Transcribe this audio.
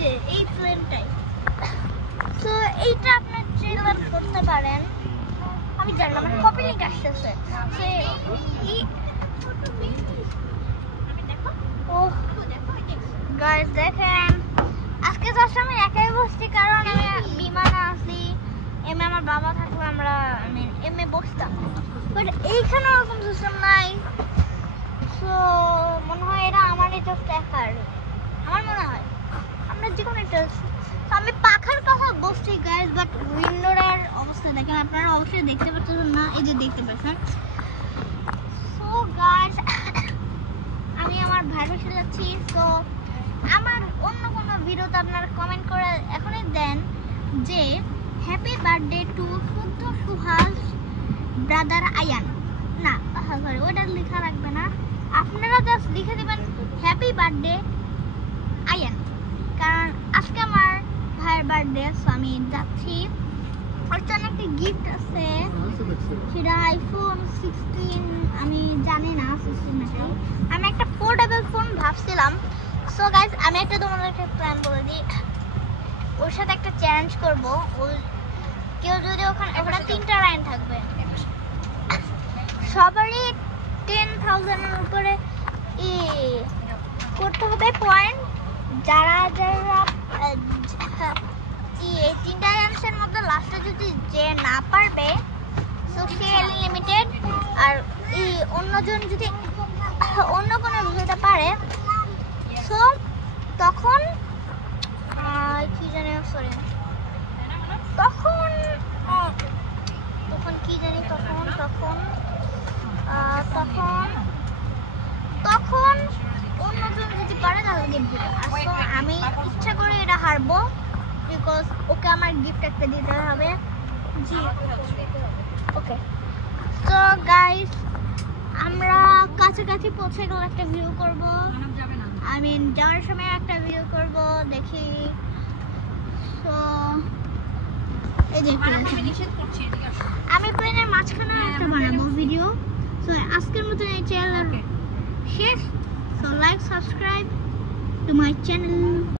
যে এই প্লেনটাই। তো এইটা আপনার ট্রেলার করতে পারেন, আমি জানলাম আমার কপি লিঙ্ক আসতেছে। গাইস দেখেন আজকে তো আমি একাই বসছি, কারণ আমি বিমানে আছি। এমনি আমার বাবা থাকলে আমরা এমনি বসতাম, বাট এইখানে ওরকম সিস্টেম নাই। সো মনে হয় এটা আমার জাস্ট একার, আমার মনে হয় আমরা যে কোনো একটা। আমি পাখার কথা বসছি গাইস, বাট উইন্ডোর অবস্থা দেখেন, আপনারা অবশ্যই দেখতে পাচ্ছেন না, এই যে দেখতে পাচ্ছেন। সো গাইস আমি আমার ভাইয়ের সাথে যাচ্ছি। তো আমার অন্য কোনো ভিডিওতে আপনারা কমেন্ট করে এখনই দেন যে হ্যাপি বার্থডে টু শুদ্ধ সুহাস ব্রাদার আয়ান। না সরি, ওটা লেখা রাখবে না, আপনারা জাস্ট লিখে দেবেন হ্যাপি বার্থডে আয়ান, কারণ আজকে আমার ভাইয়ের বার্থডে। সো আমি যাচ্ছি, ওর জন্য একটা গিফট আছে, সেটা আইফোন 16, আমি জানি না 16 নাকি। আমি একটা পোর্টেবল ফোন ভাবছিলাম। সো গাইজ আমি একটা তোমাদেরকে প্ল্যান বলে দিই, ওর সাথে একটা চ্যালেঞ্জ করবো। কেউ যদি ওখানে 3টা লাইন থাকবে, সবারই 10,000-এর উপরে করতে হবে পয়েন্ট। যারা যারা এই 3টা লাইনের মধ্যে লাস্টে যদি যে না পারবে সো সে লিমিটেড। আর অন্যজন যদি অন্য কোনো বিষয়টা পারে সো তখন কি জানি, সরি তখন কি জানি, তখন অন্যজন যদি পারে তাহলে গিফট দিবে। সো আমি ইচ্ছা করে এটা হারবো, বিকজ ওকে আমার গিফট একটা দিতে হবে। জি ওকে। তো গাইস আমরা কাছাকাছি পৌঁছে গেলে একটা ভিউ করব, যাওয়ার সময় একটা ভিউ করব, দেখি। তো এই যে আমি প্লেনের মাঝখানে একটা বানাবো ভিডিও। সো আজকের মতো এই চ্যানেল শেষ। So like subscribe to my channel.